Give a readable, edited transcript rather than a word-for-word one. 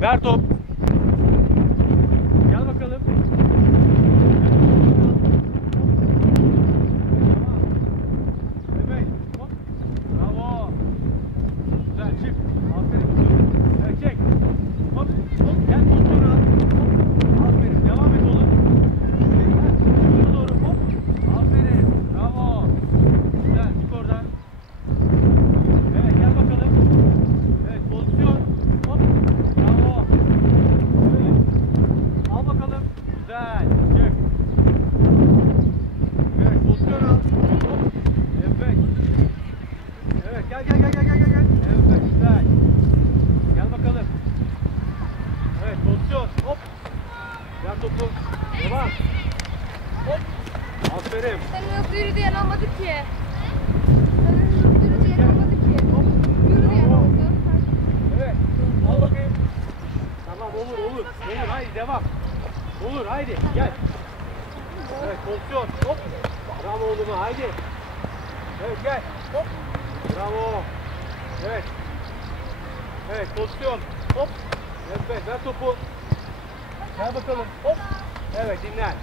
Ver top. Gel bakalım. Evet. Hop. Bravo. Güzel çık. Aferin. Evet çek. Hop. Hop. Gel kontrolü al. Hop. Aferin. Devam et oğlum. Şuna doğru. Hop. Aferin. Bravo. Güzel. Çık oradan. Evet gel bakalım. Evet pozisyon. Hop. Bravo. Evet. Al bakalım. Güzel. Çık. Evet pozisyon al. Hop. Evet. Evet gel. Evet güzel. Gel bakalım. Evet pozisyon. Hop. Ver topu. Devam. Hop. Aferin. Sen hızlı yürü diyen olmadı ki. Sen hızlı yürü diyen olmadı ki. Hop. Yürü diyen Bravo. oldu. Evet. Al bakayım. Tamam olur. Haydi devam. Olur haydi gel. Evet pozisyon. Hop. Bravo oğluma haydi. Evet gel. Hop. Bravo. Evet. Evet pozisyon. Hop. Evet ver topu. Gel bakalım. Hop. Evet dinlen.